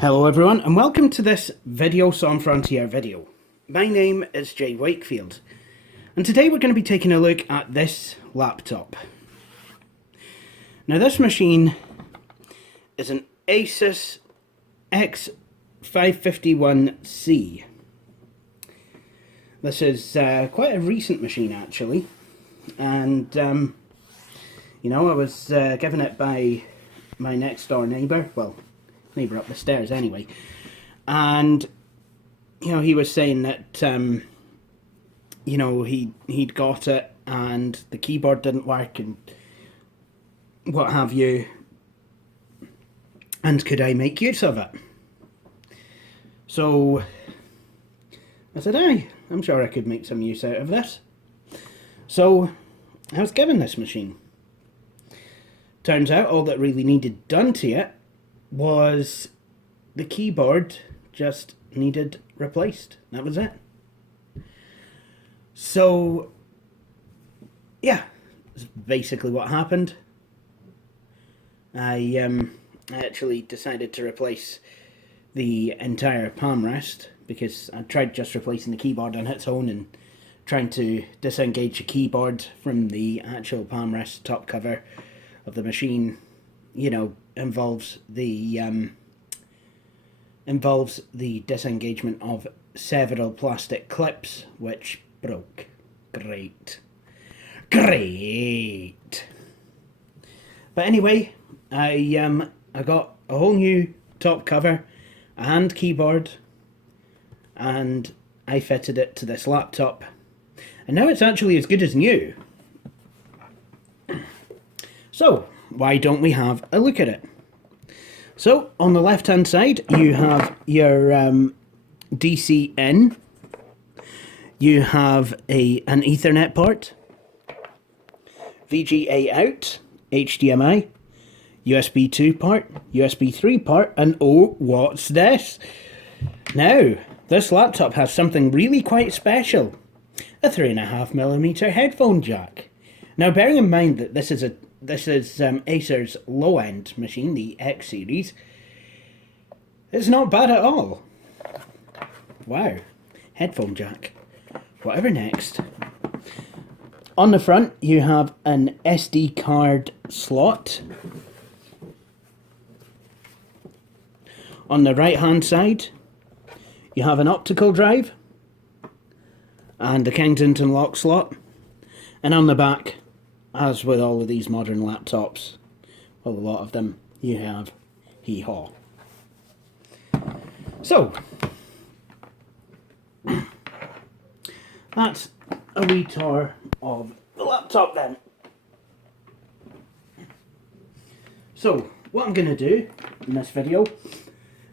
Hello everyone and welcome to this Video Sans Frontier video. My name is Jay Wakefield and today we're going to be taking a look at this laptop. Now this machine is an ASUS X551C. This is quite a recent machine actually, and you know, I was given it by my next door neighbour, well, neighbour up the stairs anyway, and you know, he was saying that you know, he'd got it and the keyboard didn't work and what have you, and could I make use of it? So I said, aye, I'm sure I could make some use out of this. So I was given this machine. Turns out all that really needed done to it was the keyboard just needed replaced. That was it. So yeah, that's basically what happened. I actually decided to replace the entire palm rest because I tried just replacing the keyboard on its own, and trying to disengage the keyboard from the actual palm rest top cover of the machine, you know, involves the disengagement of several plastic clips which broke. Great. But anyway, I got a whole new top cover and keyboard, and I fitted it to this laptop, and now it's actually as good as new. So why don't we have a look at it? So on the left hand side you have your DC in, you have an Ethernet port, VGA out, HDMI, USB 2 port, USB 3 port, and oh, what's this? Now, this laptop has something really quite special. A 3.5mm headphone jack. Now, bearing in mind that this is Acer's low-end machine, the X series, it's not bad at all. Wow, headphone jack. Whatever next. On the front, you have an SD card slot. On the right-hand side, you have an optical drive and a Kensington lock slot. And on the back, as with all of these modern laptops, well, a lot of them, you have hee-haw. So, that's a wee tour of the laptop then. So, what I'm going to do in this video,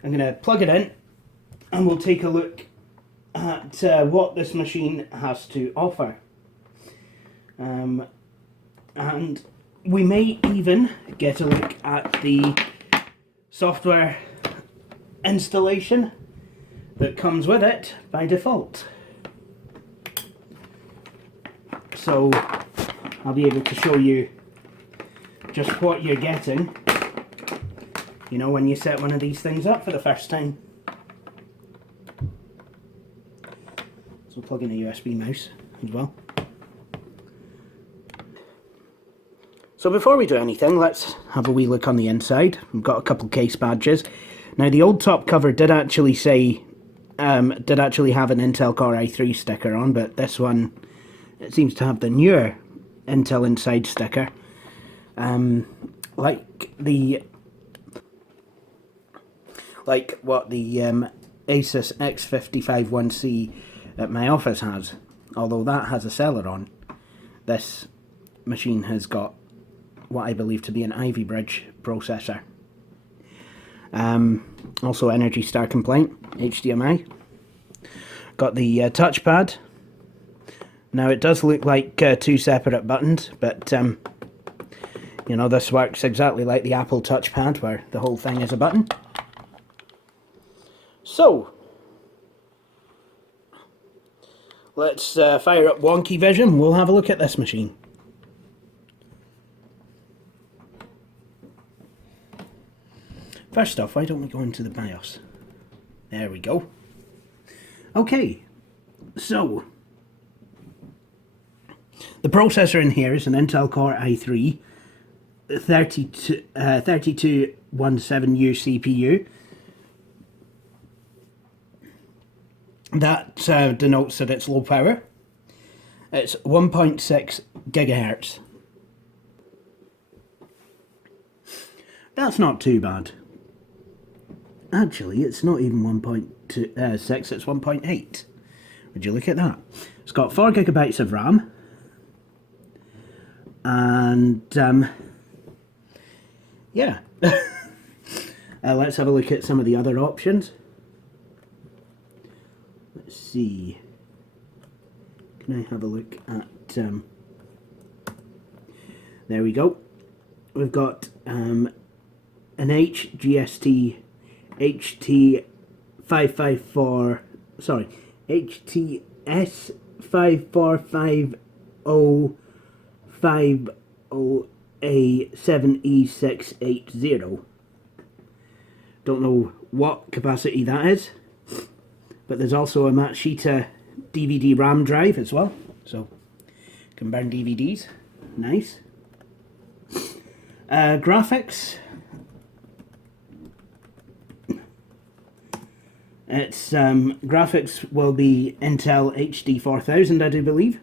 I'm going to plug it in and we'll take a look at what this machine has to offer. And we may even get a look at the software installation that comes with it by default. So I'll be able to show you just what you're getting, you know, when you set one of these things up for the first time. So plug in a USB mouse as well. So before we do anything, let's have a wee look on the inside. We've got a couple case badges. Now the old top cover did actually say, have an Intel Core i3 sticker on, but this one, it seems to have the newer Intel Inside sticker. Like what the ASUS X551C at my office has. Although that has a seller on, this machine has got what I believe to be an Ivy Bridge processor. Also Energy Star compliant, HDMI. Got the touchpad. Now it does look like two separate buttons, but you know, this works exactly like the Apple touchpad where the whole thing is a button. So let's fire up Wonky Vision. We'll have a look at this machine. First off, why don't we go into the BIOS? There we go. Okay, so the processor in here is an Intel Core i3 3217U CPU. That denotes that it's low power. It's 1.6 gigahertz. That's not too bad. Actually, it's not even 1.6, it's 1.8. Would you look at that? It's got 4 gigabytes of RAM. And, yeah. Let's have a look at some of the other options. Let's see. Can I have a look at... there we go. We've got an HGST HT554, sorry, HTS 545050A7E680. Don't know what capacity that is, but there's also a Matsushita DVD RAM drive as well, so you can burn DVDs. Nice. Graphics. Its graphics will be Intel HD 4000, I do believe.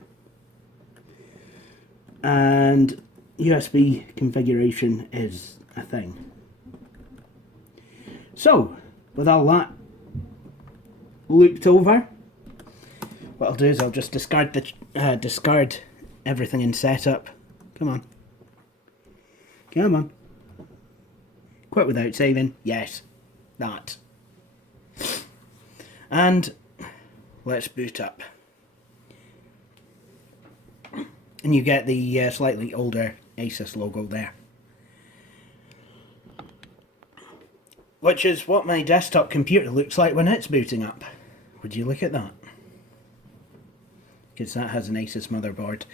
And USB configuration is a thing. So, with all that looked over, what I'll do is I'll just discard the discard everything in setup. Come on. Come on. Quit without saving. Yes. That. And let's boot up. And you get the slightly older ASUS logo there. Which is what my desktop computer looks like when it's booting up. Would you look at that? Because that has an ASUS motherboard.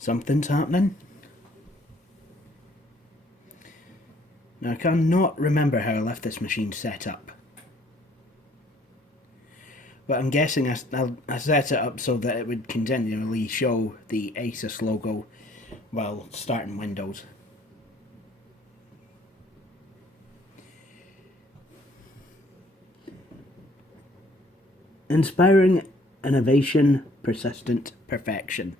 Something's happening. Now I cannot remember how I left this machine set up. But I'm guessing I set it up so that it would continually show the ASUS logo while starting Windows. Inspiring innovation, persistent perfection.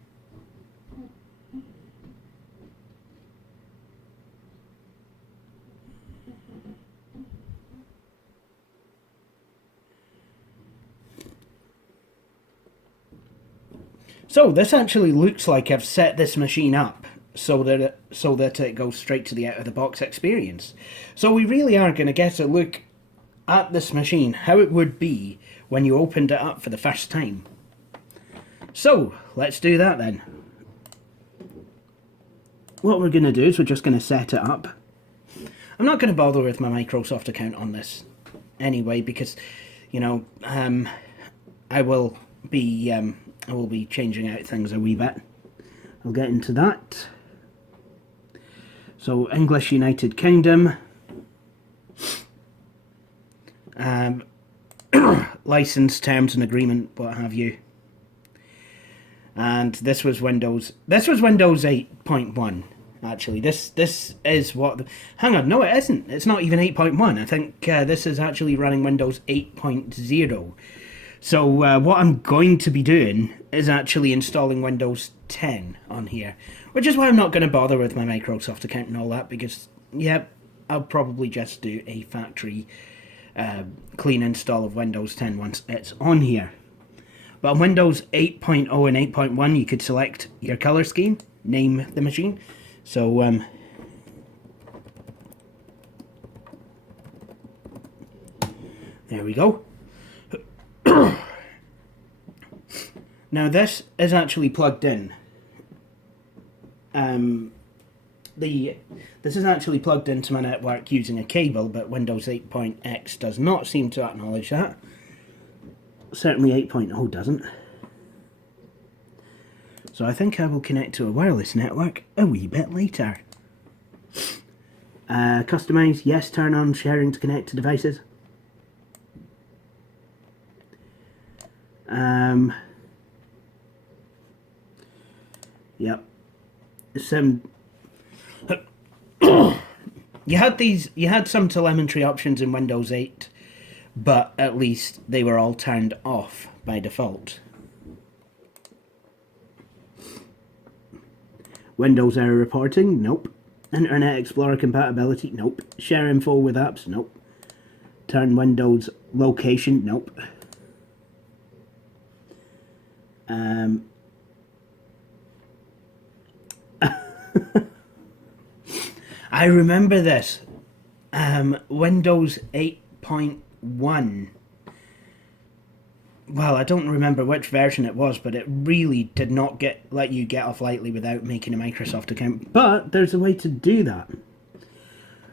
So this actually looks like I've set this machine up so that it goes straight to the out-of-the-box experience. So we really are going to get a look at this machine, how it would be when you opened it up for the first time. So let's do that then. What we're going to do is we're just going to set it up. I'm not going to bother with my Microsoft account on this anyway because, you know, I will be changing out things a wee bit. I'll get into that. So English United Kingdom, license terms and agreement, what have you. And this was Windows 8.1. Actually, this is what. Hang on, no, it isn't. It's not even 8.1. I think this is actually running Windows 8.0. So what I'm going to be doing is actually installing Windows 10 on here, which is why I'm not going to bother with my Microsoft account and all that, because, yeah, I'll probably just do a factory clean install of Windows 10 once it's on here. But on Windows 8.0 and 8.1, you could select your color scheme, name the machine. So, there we go. Now this is actually plugged in this is actually plugged into my network using a cable, but Windows 8.x does not seem to acknowledge that. Certainly 8.0 doesn't. So I think I will connect to a wireless network a wee bit later. Customize, yes, turn on sharing to connect to devices. Yep. You had some telemetry options in Windows 8, but at least they were all turned off by default. Windows error reporting? Nope. Internet Explorer compatibility? Nope. Share info with apps? Nope. Turn Windows location? Nope. I remember this. Windows 8.1. Well, I don't remember which version it was, but it really did not let you get off lightly without making a Microsoft account. But there's a way to do that.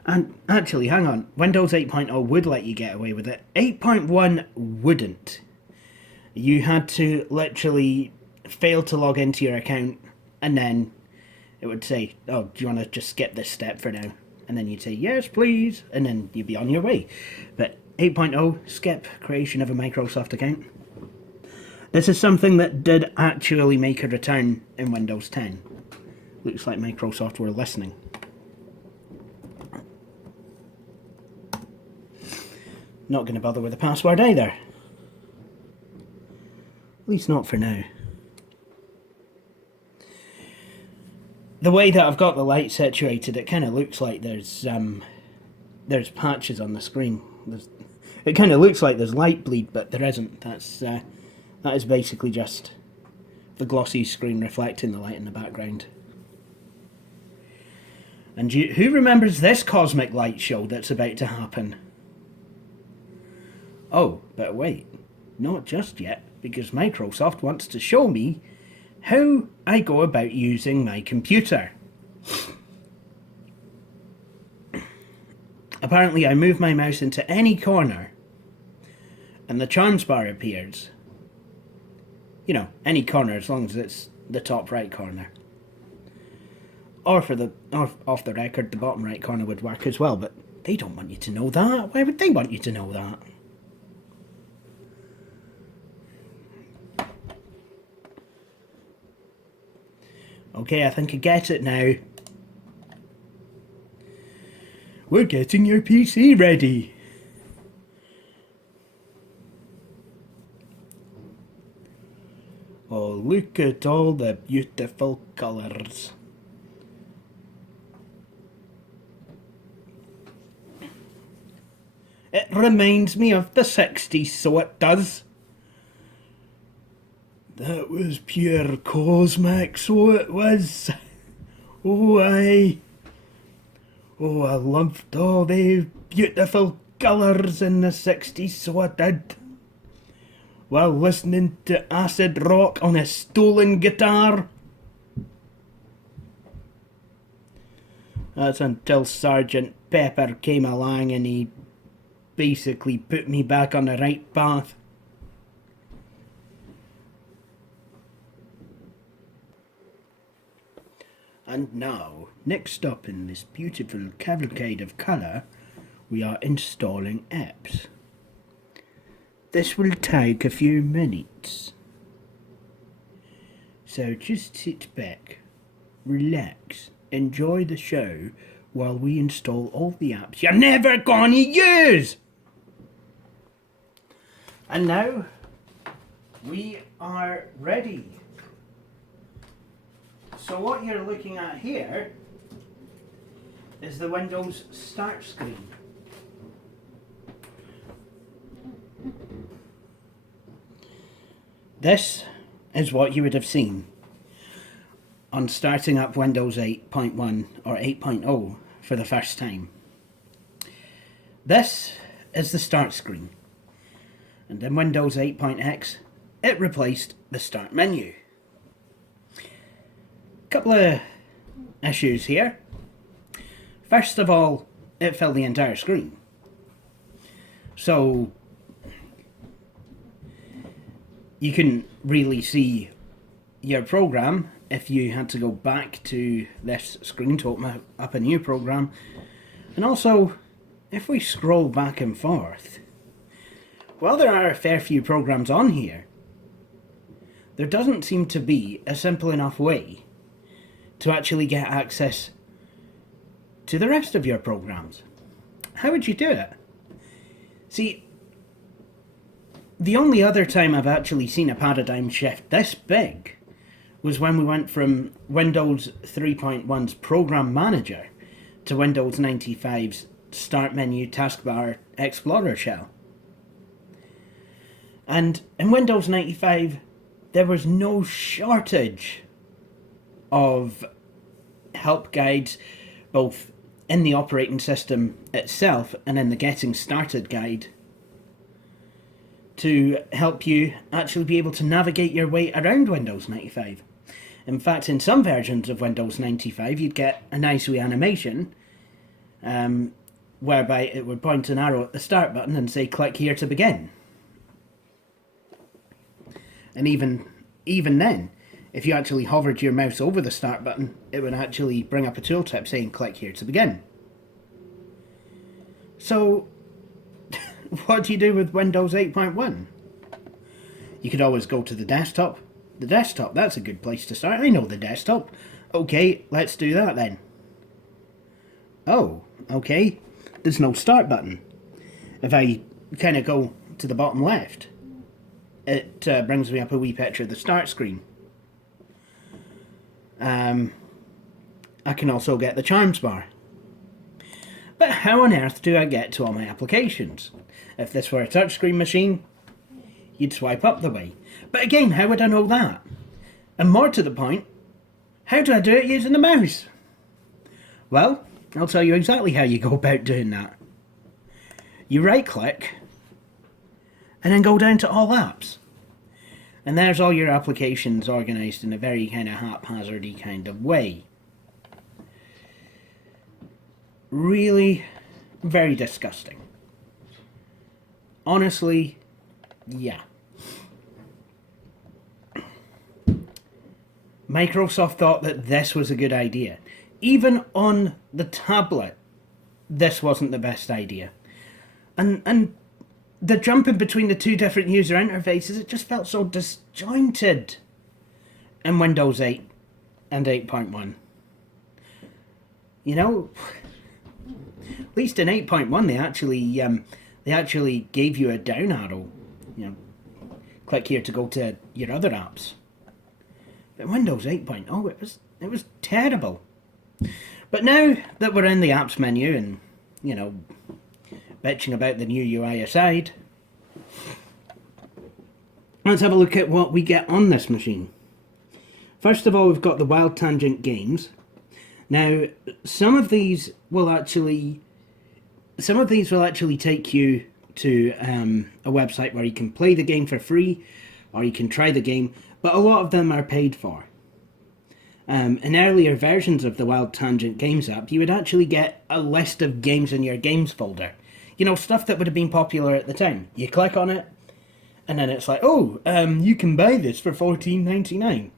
And actually, hang on. Windows 8.0 would let you get away with it. 8.1 wouldn't. You had to literally fail to log into your account, and then it would say, oh, do you want to just skip this step for now? And then you'd say, yes, please. And then you'd be on your way. But 8.0, skip creation of a Microsoft account. This is something that did actually make a return in Windows 10. Looks like Microsoft were listening. Not going to bother with the password either. At least not for now. The way that I've got the light situated, it kind of looks like there's patches on the screen. It kind of looks like there's light bleed, but there isn't. That is basically just the glossy screen reflecting the light in the background. And who remembers this cosmic light show that's about to happen? Oh, but wait, not just yet, because Microsoft wants to show me how I go about using my computer. Apparently I move my mouse into any corner and the charms bar appears. You know, any corner as long as it's the top right corner. Or off the record, the bottom right corner would work as well, but they don't want you to know that. Why would they want you to know that? Okay, I think I get it now. We're getting your PC ready. Oh, look at all the beautiful colours. It reminds me of the 60s, so it does. That was pure cosmic, so it was. Oh, aye. Oh, I loved all the beautiful colours in the 60s, so I did. While listening to acid rock on a stolen guitar. That's until Sergeant Pepper came along and he basically put me back on the right path. And now, next up in this beautiful cavalcade of colour, we are installing apps. This will take a few minutes. So just sit back, relax, enjoy the show while we install all the apps you're never gonna use! And now, we are ready. So what you're looking at here is the Windows Start screen. This is what you would have seen on starting up Windows 8.1 or 8.0 for the first time. This is the Start screen. And in Windows 8.x, it replaced the Start menu. Couple of issues here. First of all, it filled the entire screen. So you couldn't really see your program if you had to go back to this screen to open up a new program. And also, if we scroll back and forth, while there are a fair few programs on here, there doesn't seem to be a simple enough way to actually get access to the rest of your programs. How would you do it? See, the only other time I've actually seen a paradigm shift this big was when we went from Windows 3.1's Program Manager to Windows 95's Start Menu Taskbar Explorer shell. And in Windows 95, there was no shortage of help guides, both in the operating system itself and in the Getting Started guide, to help you actually be able to navigate your way around Windows 95. In fact, in some versions of Windows 95, you'd get a nice wee animation whereby it would point an arrow at the start button and say, click here to begin. And even then, if you actually hovered your mouse over the start button, it would actually bring up a tooltip saying, click here to begin. So, what do you do with Windows 8.1? You could always go to the desktop. The desktop, that's a good place to start. I know the desktop. Okay, let's do that then. Oh, okay. There's no start button. If I kind of go to the bottom left, it brings me up a wee picture of the start screen. I can also get the charms bar. But how on earth do I get to all my applications? If this were a touchscreen machine, you'd swipe up the way. But again, how would I know that? And more to the point, how do I do it using the mouse? Well, I'll tell you exactly how you go about doing that. You right click, and then go down to all apps. And there's all your applications organised in a very kind of haphazardy kind of way. Really, very disgusting. Honestly, yeah. Microsoft thought that this was a good idea. Even on the tablet, this wasn't the best idea. And the jumping between the two different user interfaces, it just felt so disjointed in Windows 8 and 8.1. You know, at least in 8.1 they actually gave you a down arrow. You know, click here to go to your other apps. But Windows 8.0, it was terrible. But now that we're in the apps menu and, you know, bitching about the new UI aside, let's have a look at what we get on this machine. First of all, we've got the Wild Tangent games. Now, some of these will actually take you to a website where you can play the game for free, or you can try the game, but a lot of them are paid for. In earlier versions of the Wild Tangent Games app, you would actually get a list of games in your games folder. You know, stuff that would have been popular at the time. You click on it, and then it's like, oh, you can buy this for $14.99.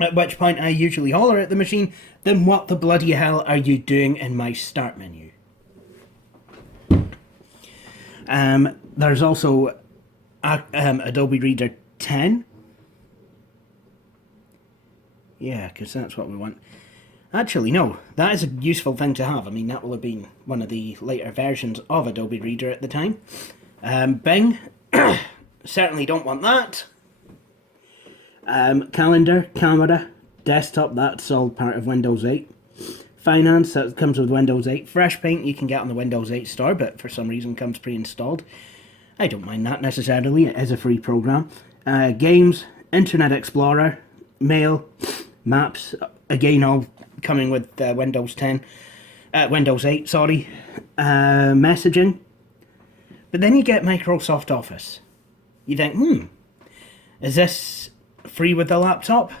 At which point I usually holler at the machine, then what the bloody hell are you doing in my start menu? There's also Adobe Reader 10. Yeah, because that's what we want. Actually, no, that is a useful thing to have. I mean, that will have been one of the later versions of Adobe Reader at the time. Bing, certainly don't want that. Calendar, camera, desktop, that's all part of Windows 8. Finance, that comes with Windows 8. Fresh Paint you can get on the Windows 8 store, but for some reason comes pre-installed. I don't mind that necessarily, it is a free program. Games, Internet Explorer, Mail, Maps, again all coming with Windows 8, sorry. Messaging. But then you get Microsoft Office. You think, is this free with the laptop?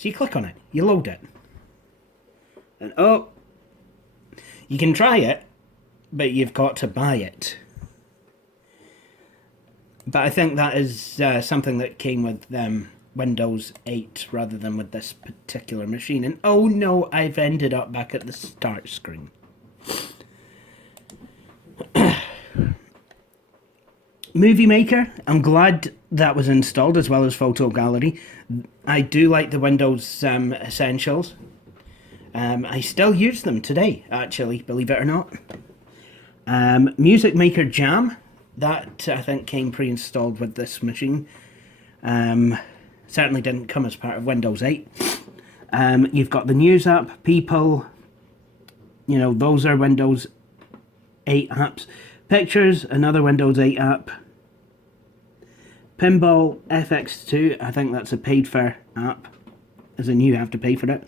So you click on it, you load it. And oh, you can try it, but you've got to buy it. But I think that is something that came with Windows 8 rather than with this particular machine. And oh no, I've ended up back at the start screen. Movie Maker, I'm glad that was installed, as well as Photo Gallery. I do like the Windows Essentials. I still use them today, actually, believe it or not. Music Maker Jam, that I think came pre-installed with this machine. Certainly didn't come as part of Windows 8. You've got the News app, People, you know, those are Windows 8 apps. Pictures, another Windows 8 app. Pinball FX2, I think that's a paid-for app, as in you have to pay for it.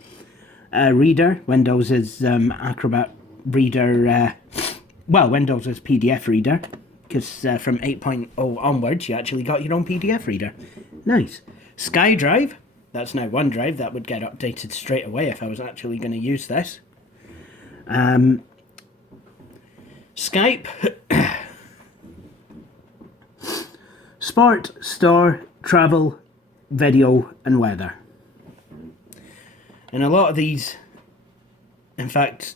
Reader, Windows is Acrobat Reader, well, Windows is PDF Reader, because from 8.0 onwards you actually got your own PDF reader. Nice. SkyDrive, that's now OneDrive, that would get updated straight away if I was actually going to use this. Skype, Sport, Store, Travel, Video and Weather. And a lot of these, in fact,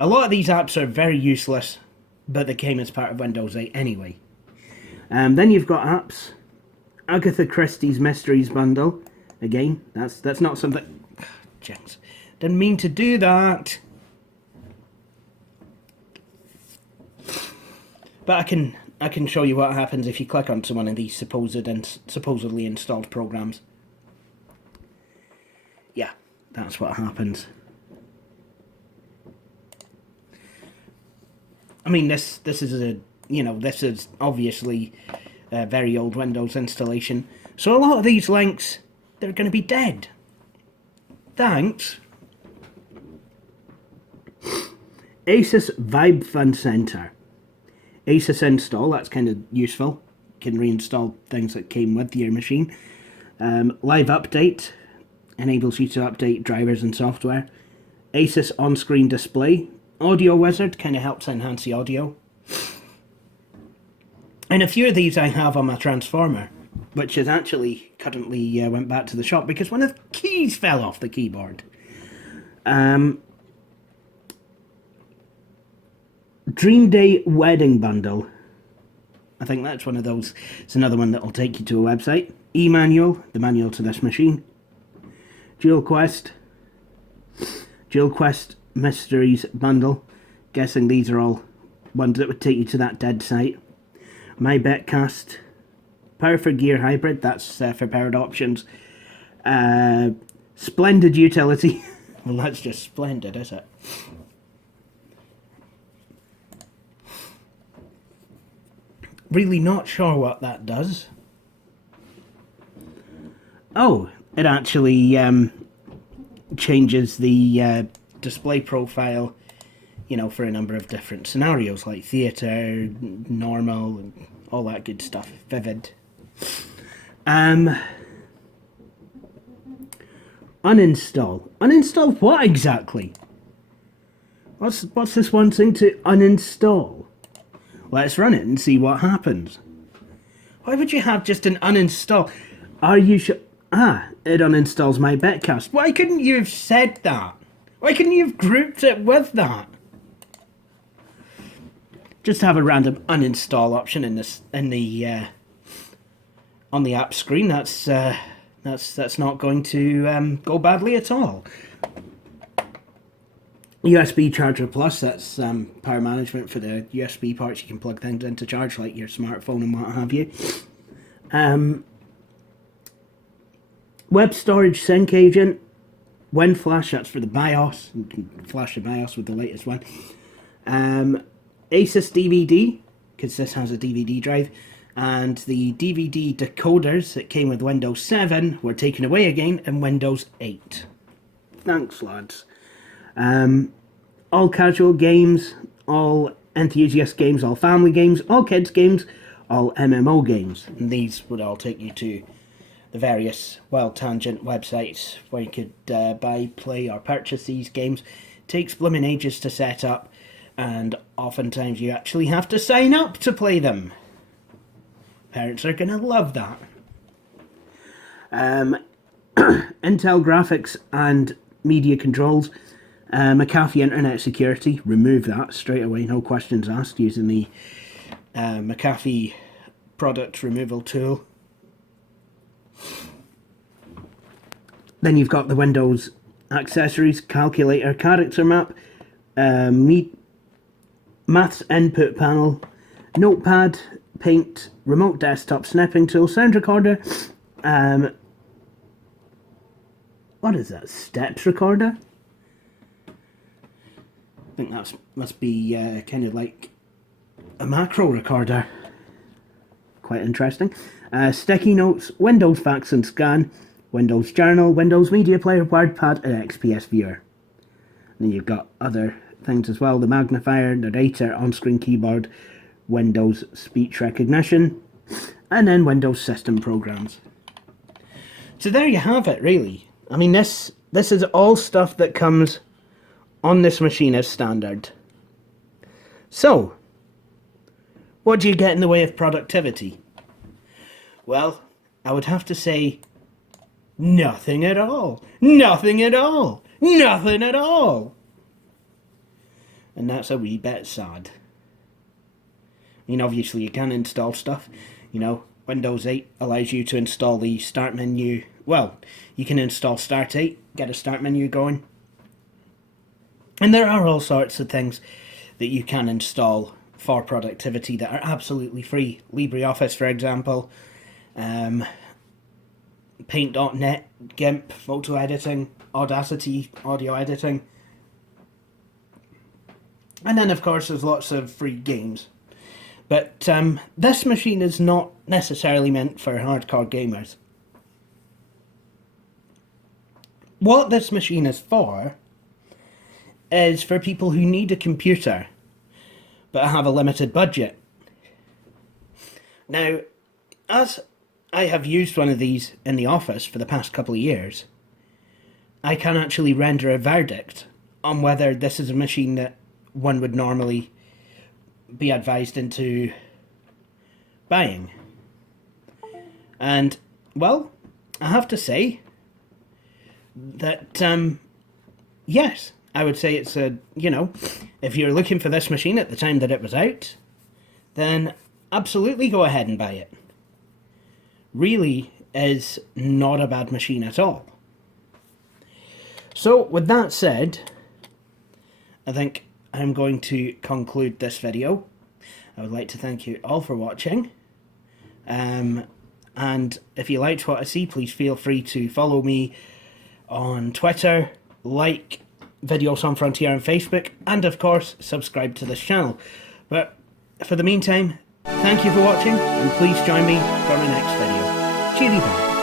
a lot of these apps are very useless, but they came as part of Windows 8 anyway. Then you've got apps. Agatha Christie's Mysteries Bundle. Again, that's not something... Jinx. Didn't mean to do that. But I can show you what happens if you click onto one of these supposedly installed programs. Yeah, that's what happens. I mean, this is obviously a very old Windows installation. So a lot of these links, they're going to be dead. Thanks. ASUS Vibe Fun Center. ASUS install, that's kind of useful. You can reinstall things that came with your machine. Live update enables you to update drivers and software. ASUS on-screen display. Audio Wizard kind of helps enhance the audio. And a few of these I have on my Transformer, which is actually currently went back to the shop because one of the keys fell off the keyboard. Dream Day Wedding Bundle. I think that's one of those. It's another one that will take you to a website. E-manual, the manual to this machine. Dual Quest Mysteries Bundle. Guessing these are all ones that would take you to that dead site. My Betcast. Power for Gear Hybrid, that's for powered options. Splendid Utility. Well, that's just splendid, is it? Really not sure what that does. Oh, it actually changes the display profile, you know, for a number of different scenarios, like theatre, normal, and all that good stuff. Vivid. Uninstall. Uninstall what exactly? What's this one thing to uninstall? Let's run it and see what happens. Why would you have just an uninstall? Are you sure? Ah, it uninstalls My Betcast. Why couldn't you have said that? Why couldn't you have grouped it with that? Just have a random uninstall option in the on the app screen. That's not going to go badly at all. USB Charger Plus, that's power management for the USB parts. You can plug things into charge, like your smartphone and what have you. Web Storage Sync Agent. WinFlash, that's for the BIOS. You can flash the BIOS with the latest one. ASUS DVD, because this has a DVD drive. And the DVD decoders that came with Windows 7 were taken away again in Windows 8. Thanks, lads. All casual games, all enthusiast games, all family games, all kids games, all MMO games. And these would all take you to the various Wild Tangent websites where you could buy, play or purchase these games. It takes blooming ages to set up, and oftentimes you actually have to sign up to play them. Parents are going to love that. Intel graphics and media controls. McAfee Internet Security, remove that straight away, no questions asked, using the McAfee product removal tool. Then you've got the Windows accessories, calculator, character map, maths input panel, notepad, paint, remote desktop snipping tool, sound recorder, what is that, steps recorder? I think that must be kind of like a macro recorder. Quite interesting. Sticky notes, Windows fax and scan, Windows journal, Windows media player, WordPad and XPS viewer. And then you've got other things as well, the magnifier, narrator, on-screen keyboard, Windows speech recognition, and then Windows system programs. So there you have it, really. I mean, this is all stuff that comes on this machine as standard. So, what do you get in the way of productivity? Well, I would have to say nothing at all. Nothing at all. Nothing at all. And that's a wee bit sad. I mean, obviously you can install stuff. You know, Windows 8 allows you to install the start menu. Well, you can install Start 8, get a start menu going. And there are all sorts of things that you can install for productivity that are absolutely free. LibreOffice, for example, Paint.net, GIMP, photo editing, Audacity, audio editing. And then, of course, there's lots of free games. But this machine is not necessarily meant for hardcore gamers. What this machine is for people who need a computer but have a limited budget. Now, as I have used one of these in the office for the past couple of years, I can actually render a verdict on whether this is a machine that one would normally be advised into buying. And, well, I have to say that, yes, I would say it's a, you know, if you're looking for this machine at the time that it was out, then absolutely go ahead and buy it. Really is not a bad machine at all. So, with that said, I think I'm going to conclude this video. I would like to thank you all for watching. And if you liked what I see, please feel free to follow me on Twitter, like Videos on Frontier on Facebook, and of course, subscribe to this channel. But for the meantime, thank you for watching, and please join me for my next video. Cheery bye.